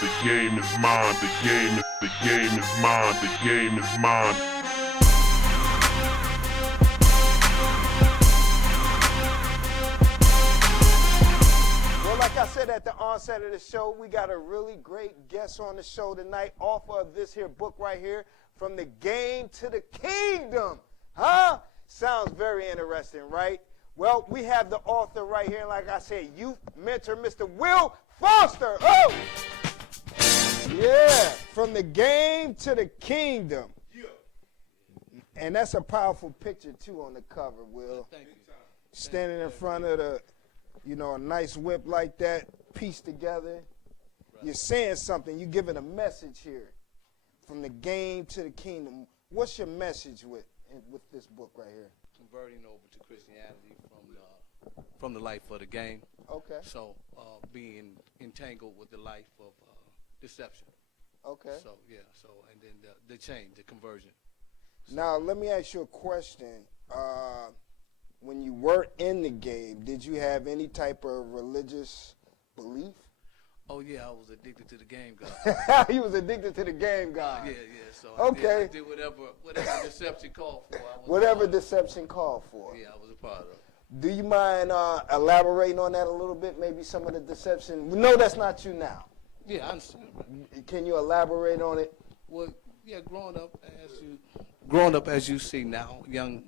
The game is mine. The game is mine. The game is mine. Well, like I said at the onset of the show, we got a really great guest on the show tonight, author of this here book right here, From the Game to the Kingdom. Huh? Sounds very interesting, right? Well, we have the author right here, and like I said, youth mentor, Mr. Will Foster. Oh! Yeah, From the Game to the Kingdom. Yeah. And that's a powerful picture, too, on the cover, Will. Thank you. Standing in front of the, a nice whip like that, pieced together. Right. You're saying something. You're giving a message here. From the game to the kingdom. What's your message with this book right here? Converting over to Christianity from the life of the game. Okay. So being entangled with the life of deception. Okay. So yeah. So and then the change, the conversion. So, now let me ask you a question. When you were in the game, did you have any type of religious belief? Oh yeah, I was addicted to the game, God. He was addicted to the game, God. Yeah. So okay. I did whatever deception called for. Whatever deception called for. Yeah, I was a part of it. Do you mind elaborating on that a little bit? Maybe some of the deception. No, that's not you now. Yeah, I understand. Can you elaborate on it? Well, yeah, growing up as you see now, young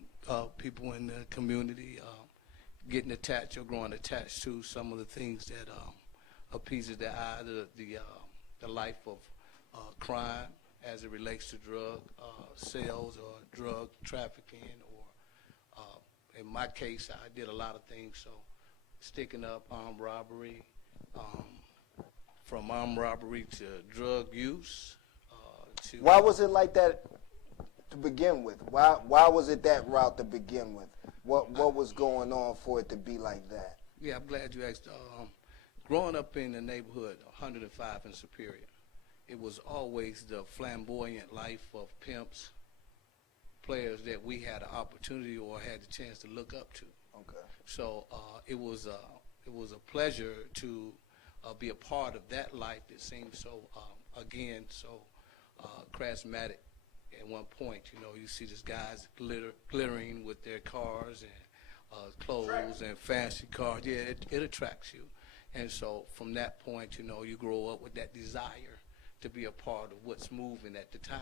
people in the community getting attached or growing attached to some of the things that appeases their eye, the life of crime as it relates to drug sales or drug trafficking, or in my case, I did a lot of things. So sticking up armed robbery, from armed robbery to drug use. Why was it like that to begin with? Why was it that route to begin with? What was going on for it to be like that? Yeah, I'm glad you asked. Growing up in the neighborhood, 105 in Superior, it was always the flamboyant life of pimps, players that we had an opportunity or had the chance to look up to. Okay. So it was a pleasure to be a part of that life that seemed so charismatic. At one point, you see these guys glittering with their cars and clothes and fancy cars. Yeah, it attracts you. And so from that point, you grow up with that desire to be a part of what's moving at the time.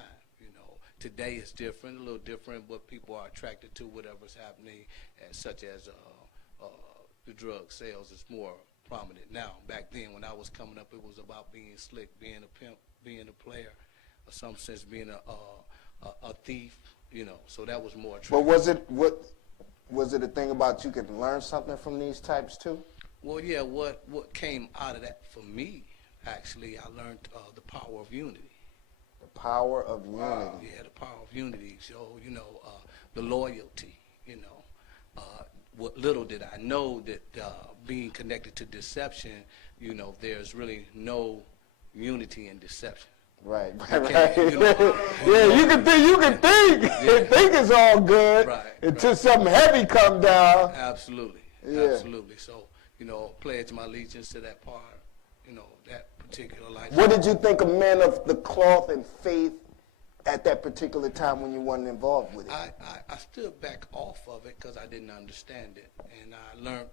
Today is different, a little different, but people are attracted to whatever's happening, such as the drug sales is more prominent now. Back then, when I was coming up, it was about being slick, being a pimp, being a player, in some sense being a thief. So that was more attractive. But was it a thing about you could learn something from these types too? Well, yeah. What came out of that for me, actually, I learned the power of unity. The power of unity. Yeah, the power of unity. So, the loyalty, what little did I know that being connected to deception, there's really no unity in deception. Right. Yeah, you can think. Yeah. Think it's all good until something heavy come down. Absolutely. Yeah. Absolutely. So, pledge my allegiance to that part, that particular life. What did you think of men of the cloth and faith at that particular time when you weren't involved with it? I stood back off of it because I didn't understand it. And I learned,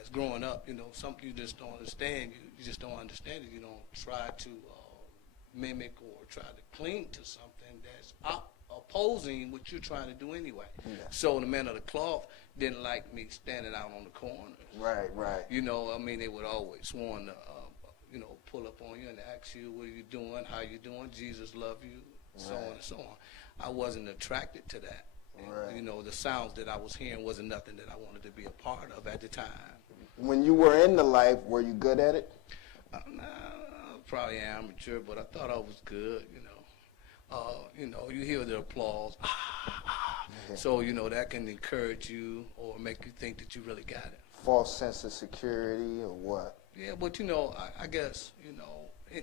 as growing up, something you just don't understand. You just don't understand it. You don't try to mimic or try to cling to something that's opposing what you're trying to do anyway. Yeah. So the men of the cloth didn't like me standing out on the corner. Right. They would always want to, pull up on you and ask you, what are you doing, how you doing, Jesus love you, so on and so on. I wasn't attracted to that. Right. And, the sounds that I was hearing wasn't nothing that I wanted to be a part of at the time. When you were in the life, were you good at it? Probably amateur, but I thought I was good, you hear the applause. So, that can encourage you or make you think that you really got it. False sense of security or what? Yeah, but, I guess, in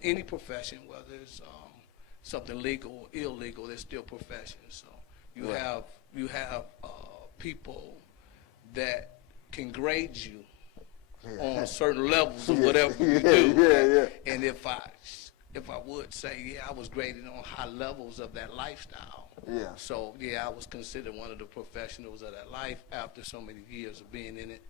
any profession, whether it's something legal or illegal, there's still professions. So you have people that can grade you on certain levels of Yeah. whatever you Yeah, do. yeah. And if I would say, yeah, I was graded on high levels of that lifestyle. Yeah. So, yeah, I was considered one of the professionals of that life after so many years of being in it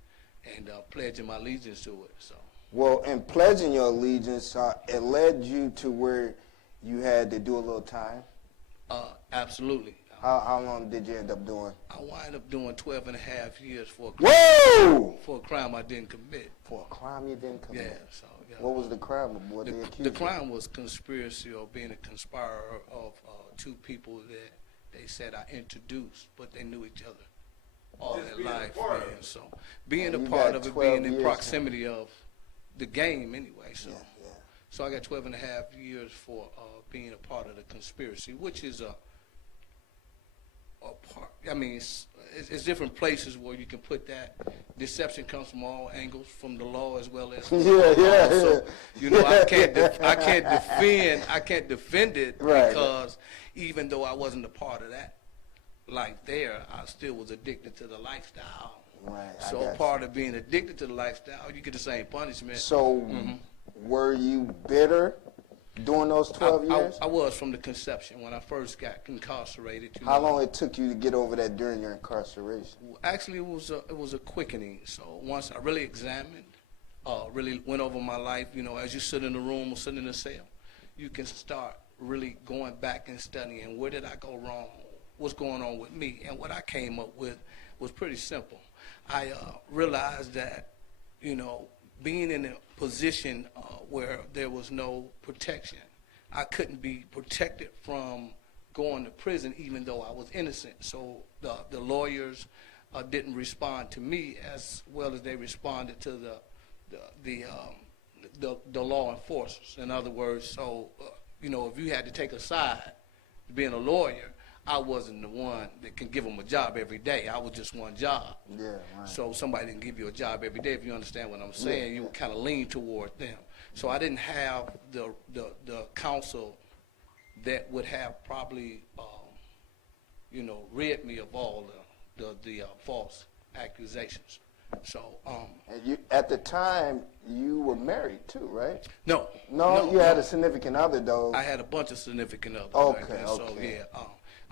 and pledging my allegiance to it. So. Well, in pledging your allegiance, it led you to where you had to do a little time? Absolutely. How long did you end up doing? I wound up doing 12 and a half years for Whoa! a crime I didn't commit. For a crime you didn't commit? Yeah, so, yeah. What was the crime? What they accused you? The crime was conspiracy or being a conspirer of two people that they said I introduced, but they knew each other all their life. Man. So being a part of it, being in proximity of the game anyway. So, so I got 12 and a half years for being a part of the conspiracy, which is a part. I mean, it's different places where you can put that. Deception comes from all angles, from the law as well as So, you know, I can't defend it because even though I wasn't a part of that life there, I still was addicted to the lifestyle. Right. So part of being addicted to the lifestyle, you get the same punishment. So were you bitter during those 12 years? I was from the conception when I first got incarcerated. How long it took you to get over that during your incarceration? Actually, it was a quickening. So once I really examined, really went over my life, you know, as you sit in the room or sit in the cell, you can start really going back and studying where did I go wrong, what's going on with me, and what I came up with was pretty simple. I realized that, you know, being in a position where there was no protection, I couldn't be protected from going to prison even though I was innocent. So the lawyers didn't respond to me as well as they responded to the law enforcers. In other words, so you know, if you had to take a side, being a lawyer, I wasn't the one that can give them a job every day. I was just one job. Yeah, right. So somebody didn't give you a job every day. If you understand what I'm saying, you kind of lean toward them. So I didn't have the counsel that would have probably, you know, rid me of all the false accusations. So. And you, at the time, you were married too, right? No, you had a significant other, though. I had a bunch of significant others. Okay, right? So yeah,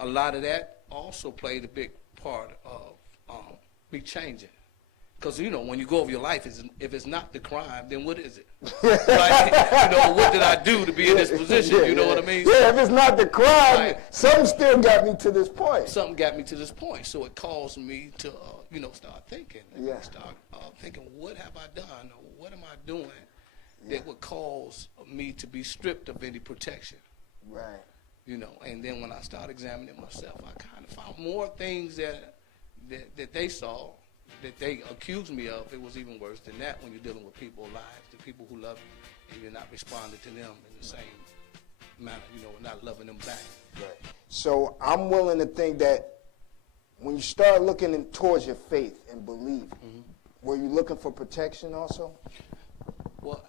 a lot of that also played a big part of me changing. Because, you know, when you go over your life, if it's not the crime, then what is it? Right? You know, what did I do to be in this position? You know what I mean? Yeah, if it's not the crime, something still got me to this point. Something got me to this point. So it caused me to, you know, start thinking. Start thinking, what have I done? Or what am I doing that would cause me to be stripped of any protection? Right. You know, and then when I started examining myself, I kind of found more things that they saw, that they accused me of. It was even worse than that when you're dealing with people's lives, the people who love you, and you're not responding to them in the same manner, you know, not loving them back. Right. So I'm willing to think that when you start looking towards your faith and belief, were you looking for protection also? Well,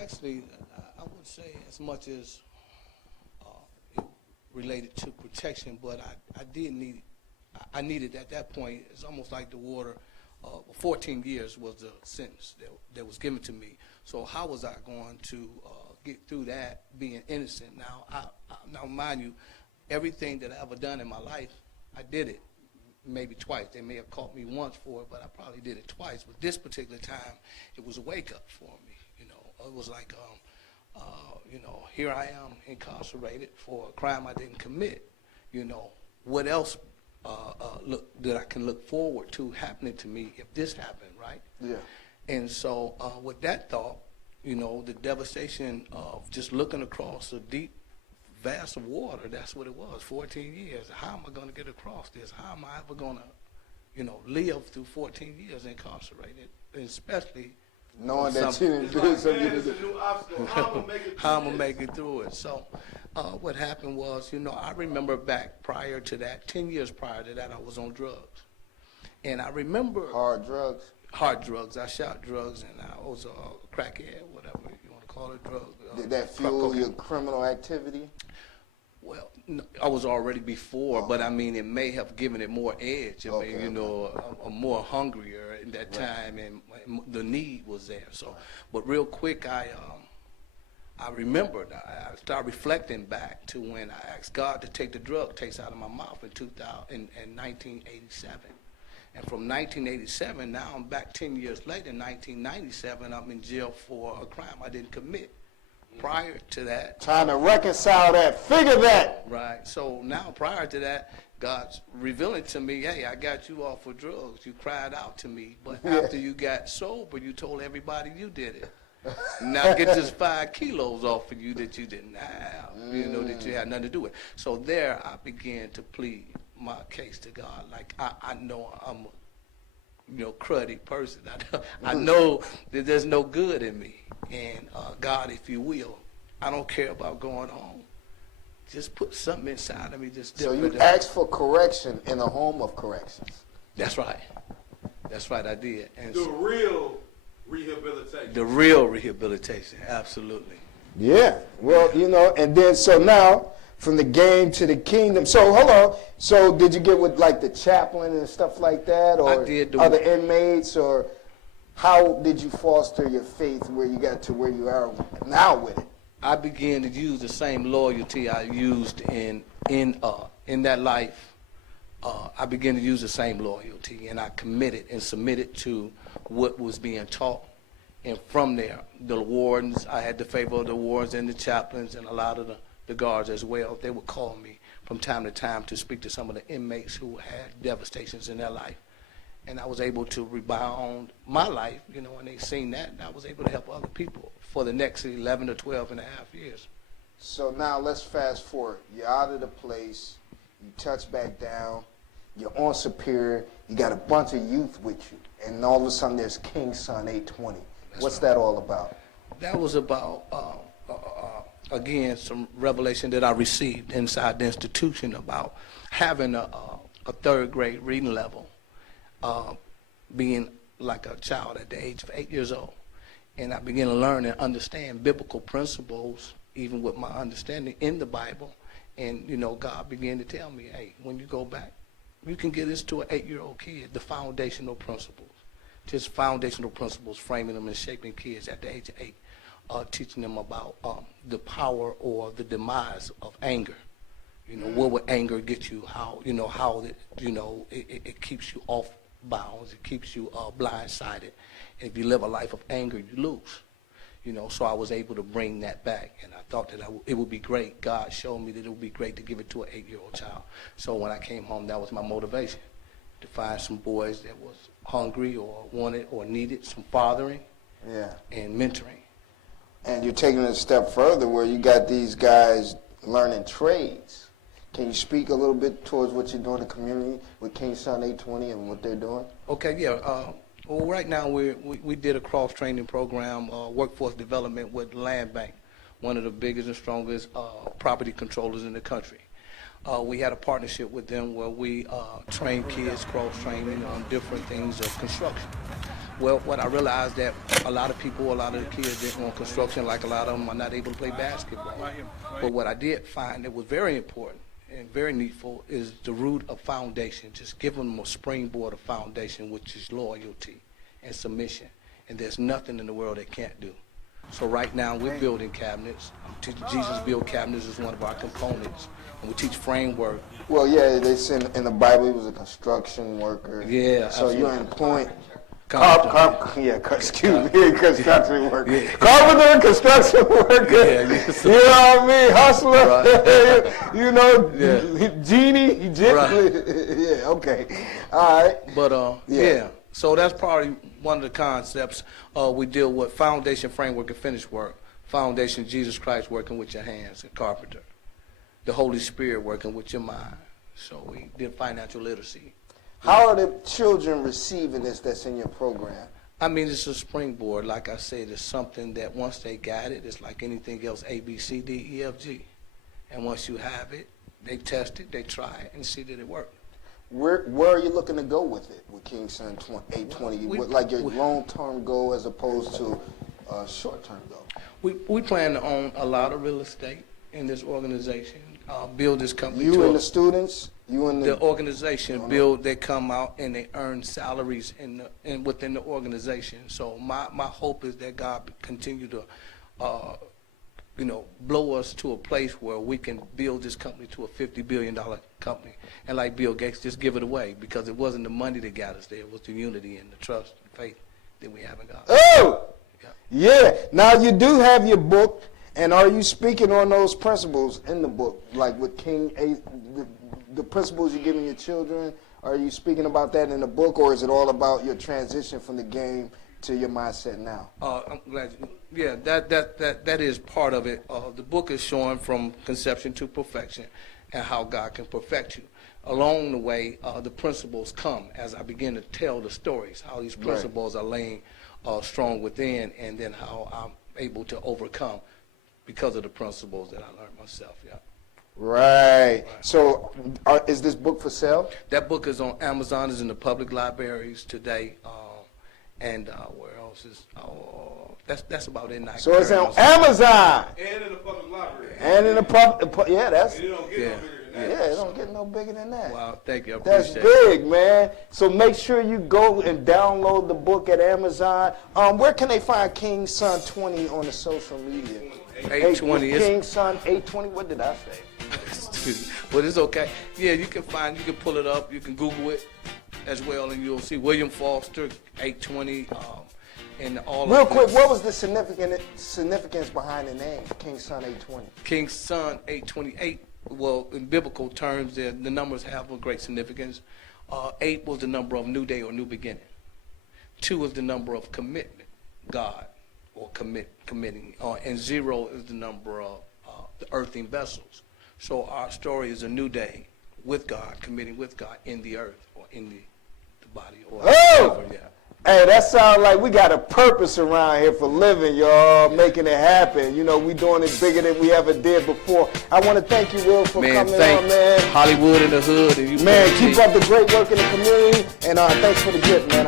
actually, I would say as much as it related to protection, but I needed at that point, it's almost like the water. 14 years was the sentence that was given to me. So how was I going to get through that being innocent? Now, mind you, everything that I ever done in my life, I did it maybe twice. They may have caught me once for it, but I probably did it twice. But this particular time, it was a wake-up for me. You know, it was like, you know, here I am incarcerated for a crime I didn't commit. You know, what else that I can look forward to happening to me if this happened, right? Yeah. And so with that thought, you know, the devastation of just looking across a deep, vast of water, that's what it was, 14 years. How am I going to get across this? How am I ever going to, you know, live through 14 years incarcerated, especially knowing that you didn't do something. It's a new obstacle. How I'm going to make it through it. So what happened was, you know, I remember back prior to that, 10 years prior to that, I was on drugs. And I remember... Hard drugs? Hard drugs. I shot drugs, and I was a crackhead, whatever you want to call it, drugs. Did that fuel your criminal activity? Well, no, I was already before, but I mean, it may have given it more edge. I mean, you know, more hungrier. in that time, and the need was there. So, but real quick, I remembered. I started reflecting back to when I asked God to take the drug taste out of my mouth in 1987. And from 1987, now I'm back 10 years later, in 1997, I'm in jail for a crime I didn't commit. Prior to that. Trying to reconcile that, figure that. Right. So now, prior to that, God's revealing to me, hey, I got you off for drugs. You cried out to me. But after you got sober, you told everybody you did it. Now get this 5 kilos off of you that you didn't have, that you had nothing to do with. So there I began to plead my case to God. Like, I know I'm a cruddy person. I know that there's no good in me. And God, if you will, I don't care about going on. Just put something inside of me. So you asked for correction in a home of corrections. That's right. That's right, I did. And the real rehabilitation. The real rehabilitation, absolutely. Yeah. Well, and then so now, from the game to the kingdom. So hold on. So did you get with like the chaplain and stuff like that, or I did other inmates, or how did you foster your faith where you got to where you are now with it? I began to use the same loyalty I used in that life. I began to use the same loyalty, and I committed and submitted to what was being taught. And from there, the wardens, I had the favor of the wardens and the chaplains and a lot of the guards as well. They would call me from time to time to speak to some of the inmates who had devastations in their life. And I was able to rebound my life, and they seen that, and I was able to help other people for the next 11 to 12 and a half years. So now let's fast forward. You're out of the place, you touch back down, you're on Superior, you got a bunch of youth with you, and all of a sudden there's King's Son 820. What's that all about? That was about, again, some revelation that I received inside the institution about having a third grade reading level. Being like a child at the age of 8 years old. And I began to learn and understand biblical principles, even with my understanding in the Bible. And, God began to tell me, hey, when you go back, you can get this to an 8-year-old kid, the foundational principles. Just foundational principles, framing them and shaping kids at the age of 8, teaching them about the power or the demise of anger. What would anger get you? How it keeps you off bounds. It keeps you blindsided. And if you live a life of anger, you lose. So I was able to bring that back, and I thought that it would be great. God showed me that it would be great to give it to an 8-year-old child. So when I came home, that was my motivation, to find some boys that was hungry or wanted or needed some fathering and mentoring. And you're taking it a step further where you got these guys learning trades. Can you speak a little bit towards what you're doing in the community with King's Son 820 and what they're doing? Okay, yeah. Well, right now we did a cross-training program, workforce development with Land Bank, one of the biggest and strongest property controllers in the country. We had a partnership with them where we train kids, cross-training on different things of construction. Well, what I realized that a lot of the kids didn't want construction, like a lot of them are not able to play basketball. But what I did find that was very important and very needful is the root of foundation. Just give them a springboard of foundation, which is loyalty and submission. And there's nothing in the world they can't do. So right now we're building cabinets. Jesus built cabinets is one of our components. And we teach framework. Well, yeah, they said in the Bible he was a construction worker. Yeah, so absolutely. you're employing construction worker. Yeah. Carpenter and construction worker. Yes. You know what I mean? Hustler. Right. Genie. Right. Yeah, okay. All right. But, yeah. So that's probably one of the concepts. We deal with foundation, framework, and finished work. Foundation, Jesus Christ working with your hands, a carpenter. The Holy Spirit working with your mind. So we did financial literacy. How are the children receiving this that's in your program? I mean, it's a springboard. Like I said, it's something that once they got it, it's like anything else, A, B, C, D, E, F, G. And once you have it, they test it, they try it, and see that it worked. Where are you looking to go with it, with King's Son 820? Like your long-term goal as opposed to short-term goal? We plan to own a lot of real estate in this organization. build this company. You and the students? You and the organization build, they come out and they earn salaries within the organization. So my hope is that God continue to, blow us to a place where we can build this company to a $50 billion company. And like Bill Gates, just give it away, because it wasn't the money that got us there. It was the unity and the trust and faith that we have in God. Oh! Yeah. Now you do have your book, and are you speaking on those principles in the book, like with King A, the principles you're giving your children? Are you speaking about that in the book, or is it all about your transition from the game to your mindset now? I'm glad. Yeah, that is part of it. The book is showing from conception to perfection, and how God can perfect you. Along the way, the principles come as I begin to tell the stories, how these principles are laying strong within, and then how I'm able to overcome because of the principles that I learned myself. Yeah. Right. So, is this book for sale? That book is on Amazon. Is in the public libraries today, and where else is? That's about it. So it's on Amazon. And in the public library. And in the public, yeah, that's. It don't get no bigger than that. Yeah, it don't get no bigger than that. Wow, thank you. I That's appreciate big, man. So make sure you go and download the book at Amazon. Where can they find King Son 20 on the social media? 820. King Son 820. What did I say? Excuse me. But it's okay. Yeah, you can pull it up. You can Google it as well, and you'll see William Foster 820. And all. Real quick, what was the significance behind the name King Son 820? King Son 828. Well, in biblical terms, the numbers have a great significance. 8 was the number of new day or new beginning. 2 is the number of commitment, God, or committing. And 0 is the number of the earthing vessels. So our story is a new day with God, committing with God in the earth or in the body. Or whatever, yeah. Hey, that sounds like we got a purpose around here for living, y'all, making it happen. You know, we doing it bigger than we ever did before. I want to thank you, Will, for coming on, man. Hollywood in the hood. And man, keep up the great work in the community, and thanks for the gift, man.